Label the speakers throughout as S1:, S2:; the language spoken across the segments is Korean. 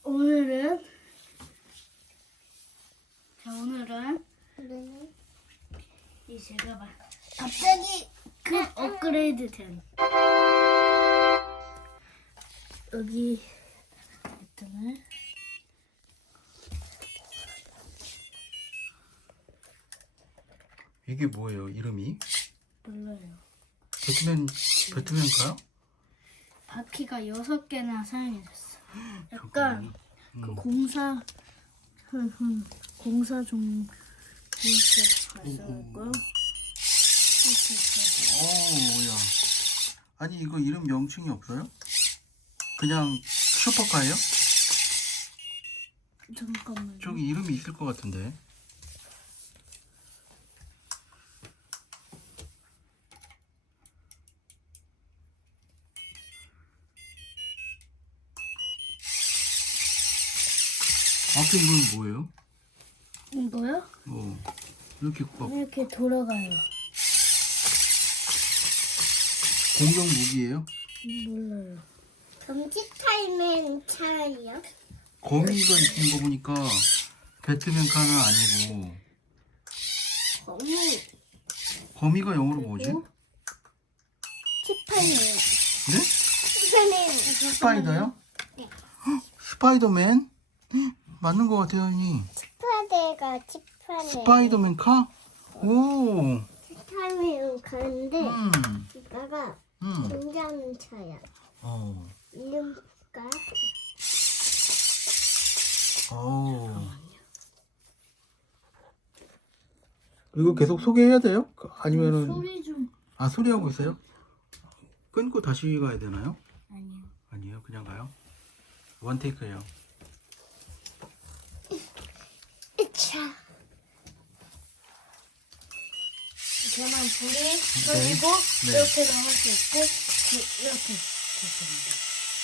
S1: 오늘은 이 제가 갑자기 업그레이드 된 여기 버튼을
S2: 이게 뭐예요? 이름이?
S1: 눌러요.
S2: 배트맨가요?
S1: 바퀴가 6개나 사용이 됐어. 약간 그 공사 종 이렇게 발사하고
S2: 뭐야? 아니 이거 이름 명칭이 없어요? 그냥 슈퍼카예요?
S1: 잠깐만요.
S2: 저기 이름이 있을 것 같은데. 앞에 이건 뭐예요?
S1: 이거요?
S2: 이렇게 막
S1: 이렇게 돌아가요.
S2: 공격 무기예요?
S1: 몰라요.
S3: 경직타임은 차예요?
S2: 거미가 있는 거 보니까 배트맨카는 아니고. 거미가 영어로 뭐지?
S3: 치파이네요.
S2: 네?
S3: 치파이네요.
S2: 스파이더요?
S3: 네.
S2: 스파이더맨? 맞는 것 같아요, 언니.
S3: 치파데가 치파네.
S2: 스파이더맨 카? 오.
S3: 치파이네요 가는데
S2: 음.
S3: 이따가 굉장한 차야. 이름가?
S2: 이거 계속 소개해야 돼요? 아니면은
S1: 소리 좀
S2: 소리하고 있어요? 끊고 다시 가야 되나요?
S1: 아니요.
S2: 아니에요, 그냥 가요. 원 테이크예요.
S3: 으차.
S1: 저는 불이 켜지고
S2: 네.
S1: 이렇게 나올 수 있고 이렇게 됐습니다.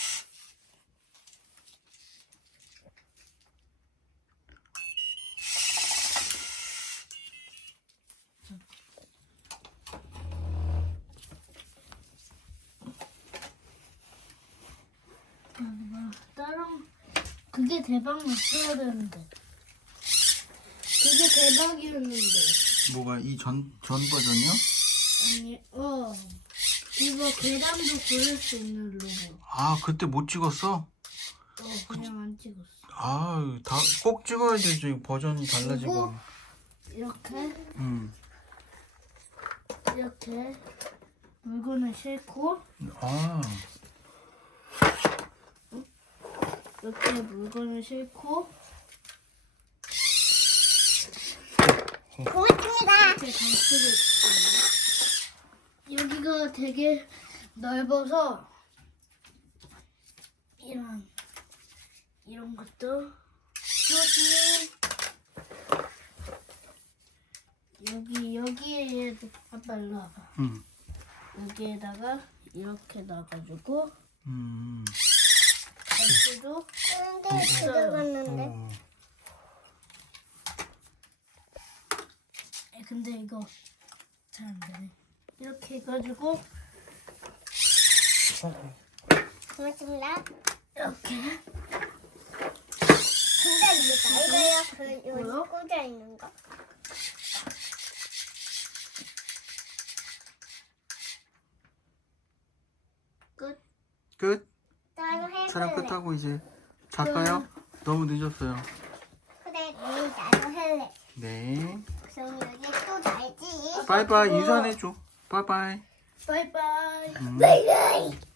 S1: 다른 그게 대박 났어야 되는데 그게 대박이었는데
S2: 뭐가 이 전 버전이요?
S1: 아니 이거 계단도 굴릴 수 있는 로봇
S2: 그때 못 찍었어?
S1: 그냥 안 찍었어.
S2: 다 꼭 찍어야 되죠. 이 버전이 달라지고.
S1: 이렇게
S2: 음.
S1: 이렇게 물건을 싣고 이렇게 물건을 싣고
S3: 고맙습니다.
S1: 이렇게 장치를 있어요. 여기가 되게 넓어서 이런 것도 여기에 아빠 일로 와봐. 여기에다가 이렇게 놔가지고 갈수도
S3: 근데 들어갔는데.
S1: 근데 이거 잘 안 되네. 이렇게 해가지고
S3: 고맙습니다.
S1: 이렇게
S3: 근데 이거요? 여기
S1: 뭐요?
S3: 꽂아 있는 거?
S2: 끝.
S3: 나도 해볼래.
S2: 촬영 끝하고 이제 잘까요? 너무 늦었어요.
S3: 그래, 나도 할래.
S2: 네.
S3: 그럼 여기 또 날지.
S2: 바이바이 인사해줘. 바이바이.
S1: 바이바이.
S3: 바이바이.